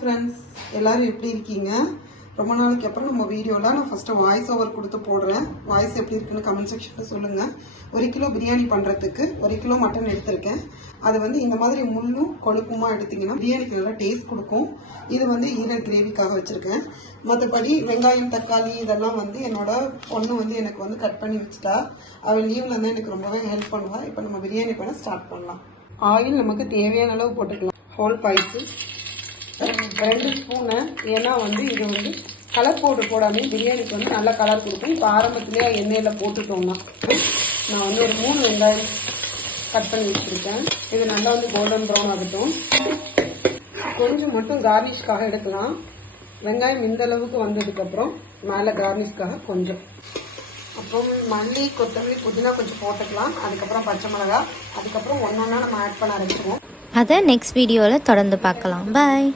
Friends, எல்லாரும் எப்படி இருக்கீங்க? ரொம்ப நாளைக்கு அப்புறம் நம்ம வீடியோவில் நான் ஃபஸ்ட்டு வாய்ஸ் ஓவர் கொடுத்து போடுறேன். வாய்ஸ் எப்படி இருக்குன்னு கமெண்ட் செக்ஷனில் சொல்லுங்கள். 1 கிலோ பிரியாணி பண்ணுறதுக்கு 1 கிலோ மட்டன் எடுத்திருக்கேன். அது வந்து இந்த மாதிரி முள்ளும் கொழுப்புமா எடுத்திங்கன்னா பிரியாணிக்கு நல்லா டேஸ்ட் கொடுக்கும். இது வந்து ஈரல் கிரேவிக்காக வச்சுருக்கேன். மற்றபடி வெங்காயம் தக்காளி இதெல்லாம் வந்து என்னோட பொண்ணு வந்து எனக்கு வந்து கட் பண்ணி வச்சுட்டா. அவள் லீவில் இருந்தால் எனக்கு ரொம்பவே ஹெல்ப் பண்ணுவாள். இப்போ நம்ம பிரியாணி பண்ண ஸ்டார்ட் பண்ணலாம். ஆயில் நமக்கு தேவையான அளவு போட்டுக்கலாம். Whole byes 2 spoon. ஏன்னா வந்து இது வந்து கலர் பவுடர் போடாமல் பிரியாணிக்கு வந்து நல்ல கலர் கொடுக்கும். இப்போ ஆரம்பத்திலே எண்ணெயில் போட்டுட்டோம்னா நான் வந்து ஒரு 3 வெங்காயம் கட் பண்ணி வச்சுருக்கேன். இது நல்லா வந்து கோல்டன் ப்ரௌன் ஆகட்டும். கொஞ்சம் மட்டும் கார்னிஷ்காக எடுக்கலாம். வெங்காயம் இந்த அளவுக்கு வந்ததுக்கப்புறம் மேலே கார்னிஷ்காக கொஞ்சம், அப்புறம் மல்லி கொத்தமல்லி புதினா கொஞ்சம் போட்டுக்கலாம். அதுக்கப்புறம் பச்சை மிளகாய், அதுக்கப்புறம் ஒன்றொன்னா நம்ம ஆட் பண்ண ஆரம்பிச்சிடுவோம். அதை நெக்ஸ்ட் வீடியோவில் தொடர்ந்து பார்க்கலாம். பாய்.